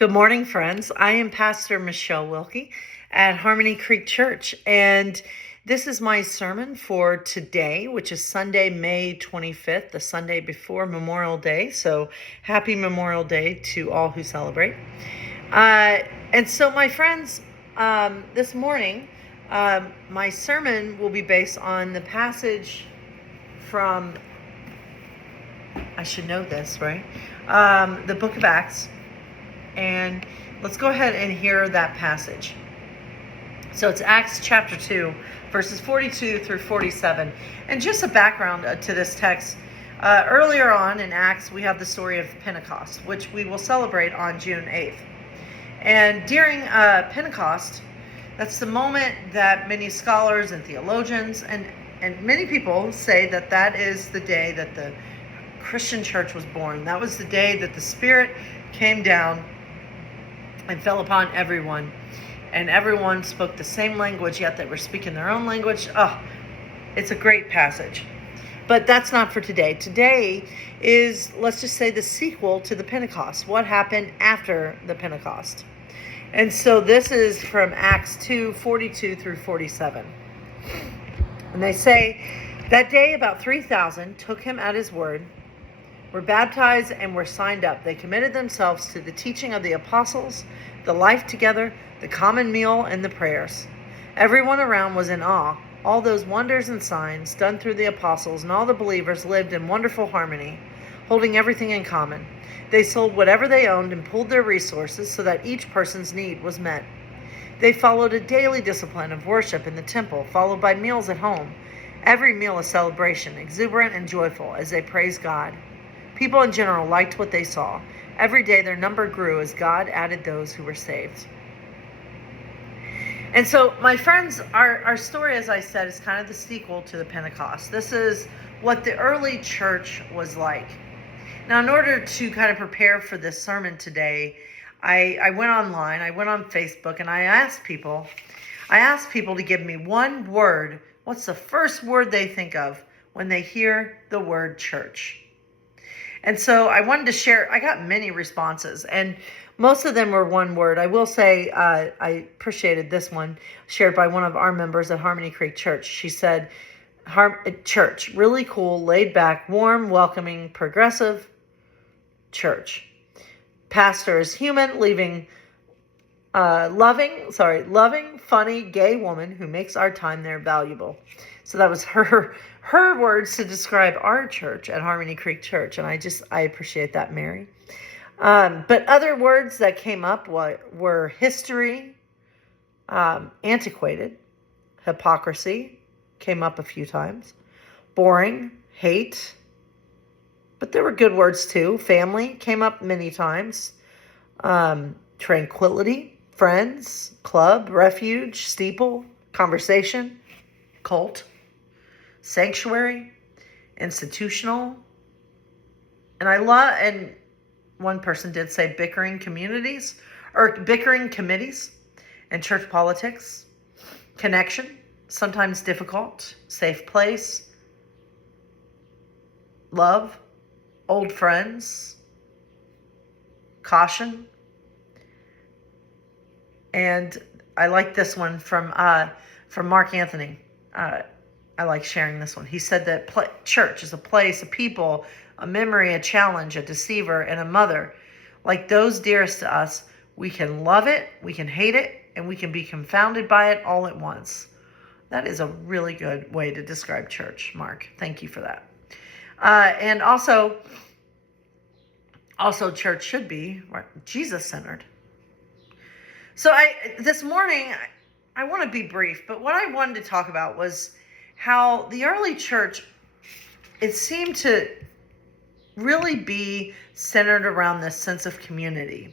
Good morning, friends. I am Pastor Michelle Wilkie at Harmony Creek Church, and this is my sermon for today, which is Sunday, May 25th, the Sunday before Memorial Day. So happy Memorial Day to all who celebrate. And so, my friends, this morning, my sermon will be based on the passage from, I should know this, right? The book of Acts. And let's go ahead and hear that passage. So it's Acts chapter 2, verses 42 through 47. And just a background to this text. Earlier on in Acts, we have the story of Pentecost, which we will celebrate on June 8th. And during Pentecost, that's the moment that many scholars and theologians and many people say that that is the day that the Christian church was born. That was the day that the Spirit came down and fell upon everyone, and everyone spoke the same language, yet they were speaking their own language. It's a great passage. But that's not for today. Today is, let's just say, the sequel to the Pentecost. What happened after the Pentecost? And so this is from Acts 2, 42 through 47. And they say, that day about 3,000 took him at his word, were baptized, and were signed up. They committed themselves to the teaching of the apostles, the life together, the common meal, and the prayers. Everyone around was in awe. All those wonders and signs done through the apostles and all the believers lived in wonderful harmony, holding everything in common. They sold whatever they owned and pooled their resources so that each person's need was met. They followed a daily discipline of worship in the temple, followed by meals at home. Every meal a celebration, exuberant and joyful as they praised God. People in general liked what they saw. Every day their number grew as God added those who were saved. And so, my friends, our story, as I said, is kind of the sequel to the Pentecost. This is what the early church was like. Now, in order to kind of prepare for this sermon today, I went online, I went on Facebook, and I asked people to give me one word. What's the first word they think of when they hear the word church? And so I wanted to share, I got many responses, and most of them were one word. I will say I appreciated this one shared by one of our members at Harmony Creek Church. She said, church, really cool, laid back, warm, welcoming, progressive church. Pastor is human, loving, funny, gay woman who makes our time there valuable. So that was her words to describe our church at Harmony Creek Church. And I appreciate that, Mary. But other words that came up were history, antiquated, hypocrisy came up a few times, boring, hate, but there were good words too. Family came up many times, tranquility, friends, club, refuge, steeple, conversation, cult, sanctuary, institutional, and one person did say bickering committees, and church politics, connection, sometimes difficult, safe place, love, old friends, caution. And I like this one from Mark Anthony. I like sharing this one. He said that church is a place, a people, a memory, a challenge, a deceiver, and a mother. Like those dearest to us, we can love it, we can hate it, and we can be confounded by it all at once. That is a really good way to describe church, Mark. Thank you for that. And also church should be Jesus-centered. So this morning, I want to be brief, but what I wanted to talk about was how the early church, it seemed to really be centered around this sense of community.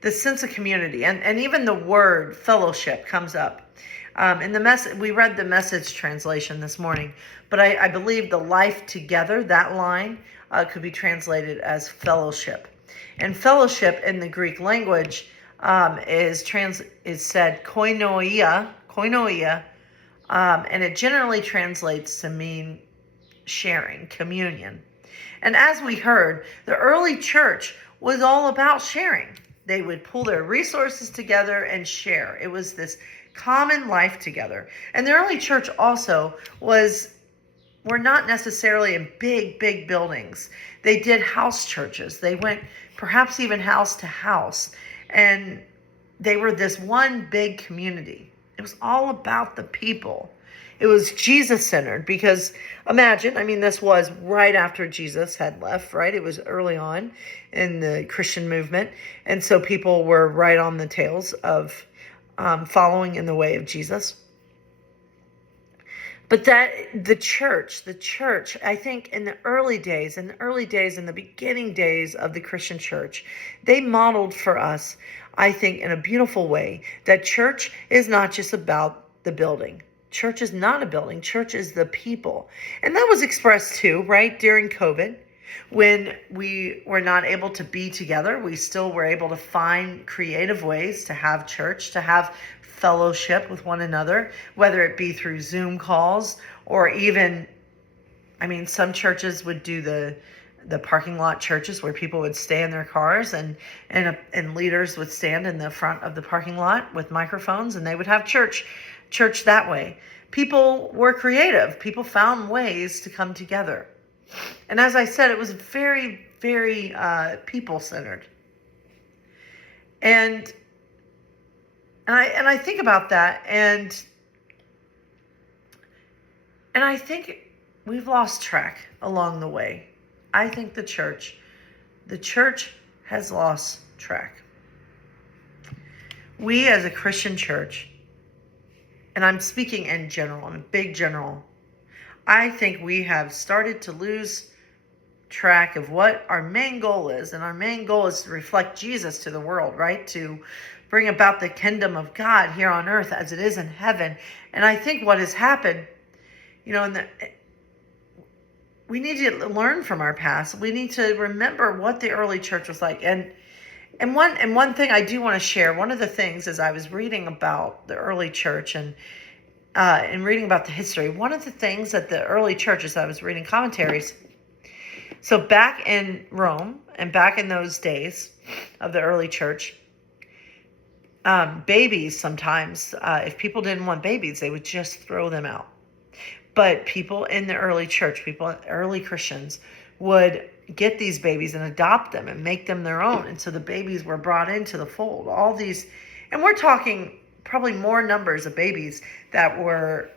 This sense of community. And even the word fellowship comes up. In the we read the Message translation this morning, but I believe the life together, that line, could be translated as fellowship. And fellowship in the Greek language is said koinonia, and it generally translates to mean sharing, communion. And as we heard, the early church was all about sharing. They would pull their resources together and share. It was this common life together. And the early church also were not necessarily in big buildings. They did house churches. They went perhaps even house to house. And they were this one big community. It was all about the people. It was Jesus-centered because imagine, I mean, this was right after Jesus had left, right? It was early on in the Christian movement. And so people were right on the tails of following in the way of Jesus. But that the church, I think in the early days, in the beginning days of the Christian church, they modeled for us, I think, in a beautiful way, that church is not just about the building. Church is not a building. Church is the people. And that was expressed too, right? During COVID, when we were not able to be together, we still were able to find creative ways to have church, to have fellowship with one another, whether it be through Zoom calls or even, I mean, some churches would do the parking lot churches where people would stay in their cars and leaders would stand in the front of the parking lot with microphones and they would have church that way. People were creative. People found ways to come together. And as I said, it was very, very people-centered. And I think about that, and I think we've lost track along the way. I think the church has lost track. We as a Christian church, and I'm speaking in general, in a big general, I think we have started to lose track of what our main goal is. And our main goal is to reflect Jesus to the world, right? To bring about the kingdom of God here on earth as it is in heaven. And I think what has happened, we need to learn from our past. We need to remember what the early church was like. And one thing I do want to share, one of the things as I was reading about the early church and reading about the history, one of the things that the early church, as I was reading commentaries, so back in Rome and back in those days of the early church, babies sometimes, if people didn't want babies, they would just throw them out. But people in the early church, early Christians, would get these babies and adopt them and make them their own. And so the babies were brought into the fold. All these, and we're talking probably more numbers of babies that were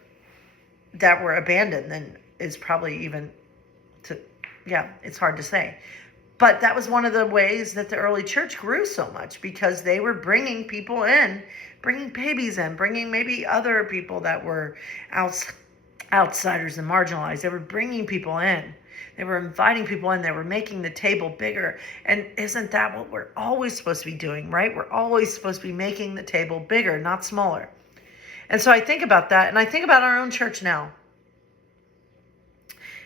abandoned than is probably even it's hard to say. But that was one of the ways that the early church grew so much, because they were bringing people in, bringing babies in, bringing maybe other people that were outsiders and marginalized. They were bringing people in. They were inviting people in. They were making the table bigger. And isn't that what we're always supposed to be doing, right? We're always supposed to be making the table bigger, not smaller. And so I think about that, and I think about our own church now.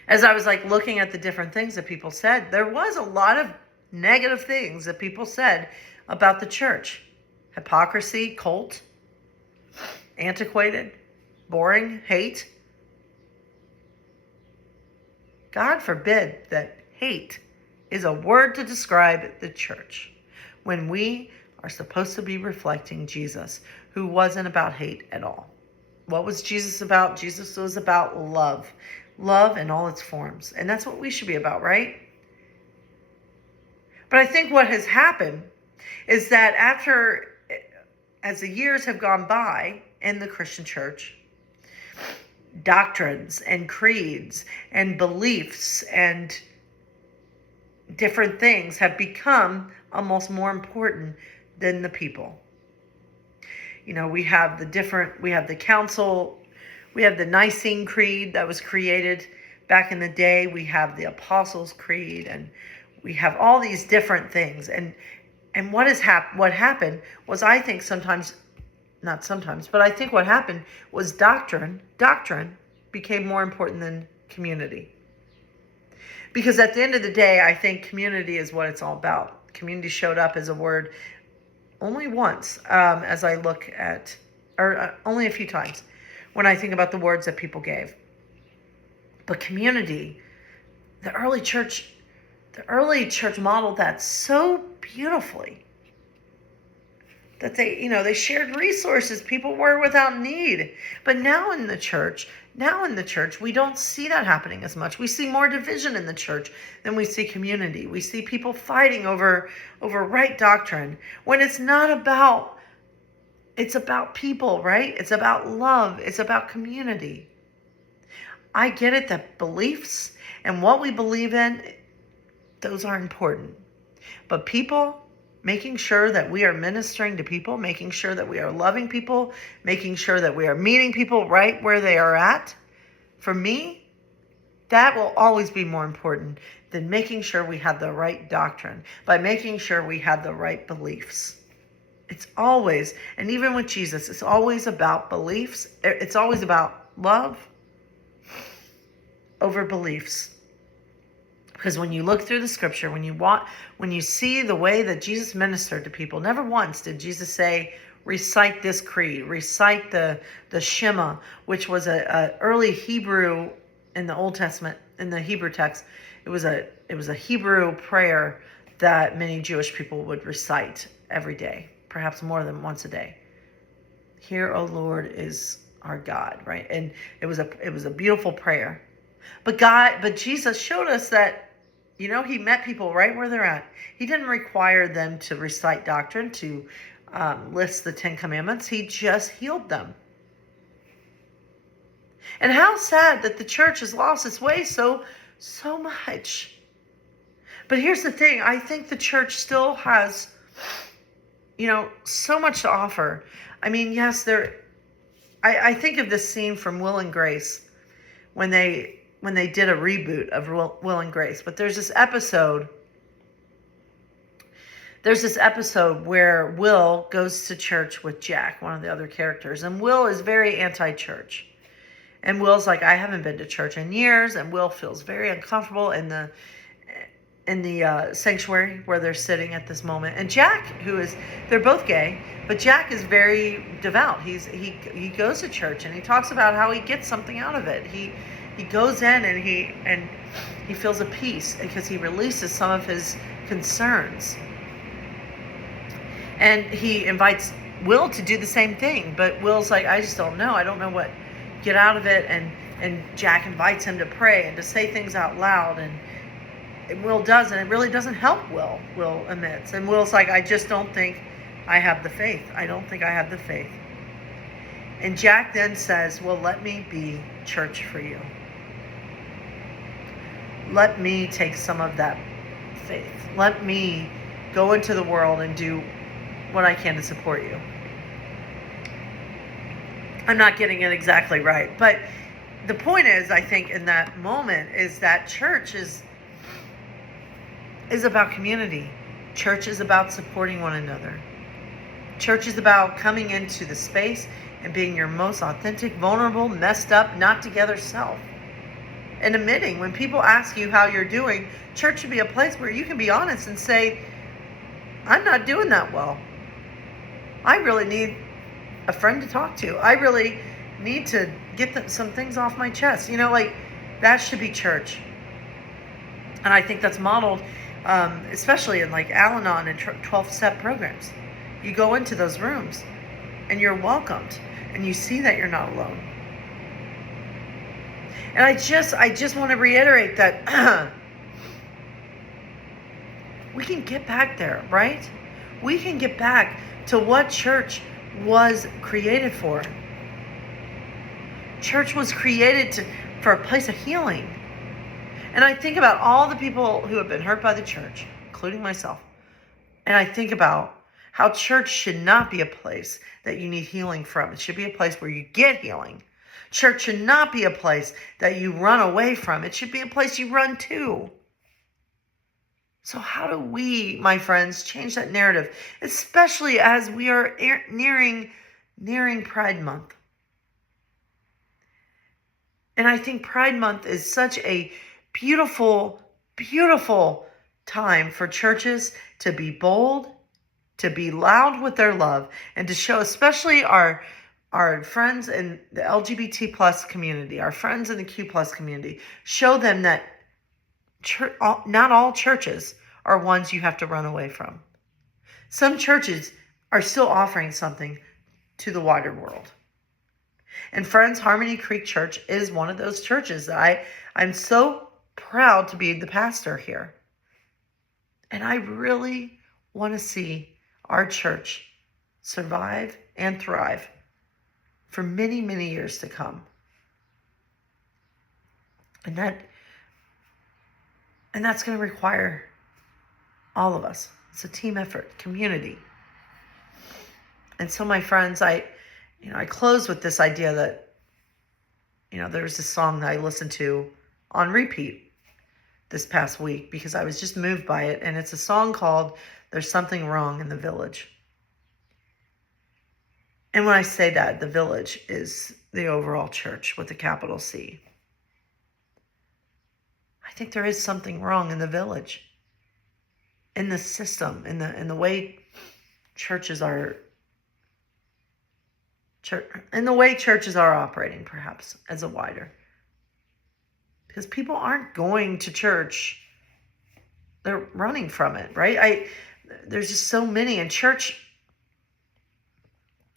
As I was looking at the different things that people said, there was a lot of negative things that people said about the church. Hypocrisy, cult, antiquated, boring, hate. God forbid that hate is a word to describe the church when we are supposed to be reflecting Jesus, who wasn't about hate at all. What was Jesus about? Jesus was about love. Love in all its forms. And that's what we should be about, right? But I think what has happened is that as the years have gone by in the Christian church, doctrines and creeds and beliefs and different things have become almost more important than the people. We have the council. We have the Nicene Creed that was created back in the day. We have the Apostles' Creed, and we have all these different things. And what happened was, I think but I think what happened was doctrine became more important than community. Because at the end of the day, I think community is what it's all about. Community showed up as a word only once, as I look at, or only a few times, when I think about the words that people gave. But community, the early church modeled that so beautifully. that they shared resources. People were without need. But now in the church, we don't see that happening as much. We see more division in the church than we see community. We see people fighting over right doctrine when it's not about, it's about people, right? It's about love. It's about community. I get it that beliefs and what we believe in, those are important. But people, making sure that we are ministering to people, making sure that we are loving people, making sure that we are meeting people right where they are at, for me, that will always be more important than making sure we have the right doctrine, by making sure we have the right beliefs. It's always, and even with Jesus, it's always about beliefs. It's always about love over beliefs. Because when you look through the scripture, when you see the way that Jesus ministered to people, never once did Jesus say, recite this creed, recite the Shema, which was a early Hebrew in the Old Testament, in the Hebrew text. It was a Hebrew prayer that many Jewish people would recite every day, perhaps more than once a day. Hear, O Lord, is our God, right? And it was a beautiful prayer. But Jesus showed us that, he met people right where they're at. He didn't require them to recite doctrine, to list the 10 Commandments. He just healed them. And how sad that the church has lost its way so much. But here's the thing. I think the church still has, so much to offer. I mean, yes, I think of this scene from Will and Grace when they did a reboot of Will and Grace. But there's this episode where Will goes to church with Jack, one of the other characters. And Will is very anti-church. And Will's like, I haven't been to church in years. And Will feels very uncomfortable in the sanctuary where they're sitting at this moment. And Jack, they're both gay, but Jack is very devout. He goes to church and he talks about how he gets something out of it. He goes in and he feels a peace because he releases some of his concerns. And he invites Will to do the same thing, but Will's like, I just don't know. I don't know what get out of it. And Jack invites him to pray and to say things out loud, and Will does, and it really doesn't help Will admits. And Will's like, I just don't think I have the faith. I don't think I have the faith. And Jack then says, well, let me be church for you. Let me take some of that faith. Let me go into the world and do what I can to support you. I'm not getting it exactly right, but the point is, I think in that moment, is that church is about community. Church is about supporting one another. Church is about coming into the space and being your most authentic, vulnerable, messed up, not together self. And admitting, when people ask you how you're doing, church should be a place where you can be honest and say, I'm not doing that well. I really need a friend to talk to. I really need to get some things off my chest. That should be church. And I think that's modeled, especially in Al-Anon and 12-step programs. You go into those rooms and you're welcomed and you see that you're not alone. And I just want to reiterate that we can get back there, right? We can get back to what church was created for. Church was created for a place of healing. And I think about all the people who have been hurt by the church, including myself. And I think about how church should not be a place that you need healing from. It should be a place where you get healing. Church should not be a place that you run away from. It should be a place you run to. So how do we, my friends, change that narrative, especially as we are nearing Pride Month? And I think Pride Month is such a beautiful, beautiful time for churches to be bold, to be loud with their love, and to show especially our friends in the LGBT plus community, our friends in the Q plus community, show them that not all churches are ones you have to run away from. Some churches are still offering something to the wider world. And friends, Harmony Creek Church is one of those churches that I'm so proud to be the pastor here. And I really want to see our church survive and thrive for many, many years to come. And that's going to require all of us. It's a team effort, community. And so, my friends, I close with this idea that, there's this song that I listened to on repeat this past week because I was just moved by it. And it's a song called There's Something Wrong in the Village. And when I say that, the village is the overall church with a capital C. I think there is something wrong in the village, in the system, in the way churches are operating, perhaps, as a wider. Because people aren't going to church. They're running from it, right? There's just so many in church.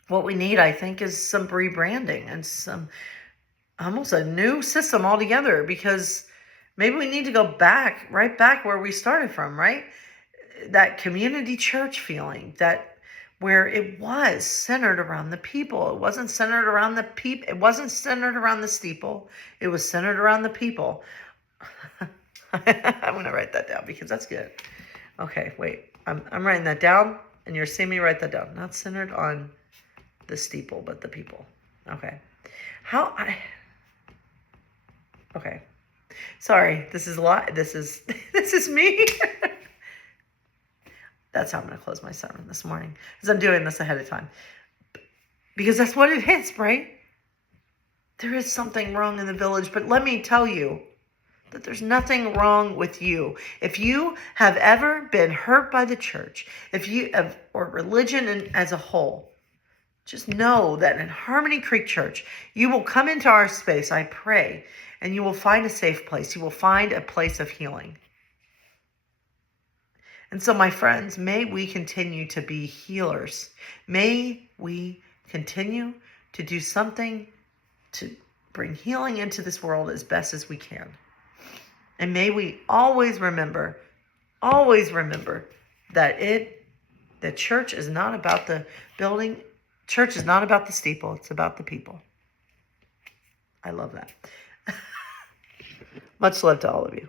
What we need, I think, is some rebranding and some almost a new system altogether, because maybe we need to go right back where we started from, right? That community church feeling, where it was centered around the people. It wasn't centered around the people. It wasn't centered around the steeple. It was centered around the people. I'm going to write that down because that's good. Okay, wait. I'm writing that down, and you're seeing me write that down. Not centered on the steeple, but the people. Okay. Okay. Sorry, this is a lot. This is me. That's how I'm going to close my sermon this morning, because I'm doing this ahead of time. Because that's what it is, right? There is something wrong in the village, but let me tell you that there's nothing wrong with you. If you have ever been hurt by the church, or religion as a whole, just know that in Harmony Creek Church, you will come into our space, I pray, and you will find a safe place. You will find a place of healing. And so, my friends, may we continue to be healers. May we continue to do something to bring healing into this world as best as we can. And may we always remember that the church is not about the building. Church is not about the steeple. It's about the people. I love that. Much love to all of you.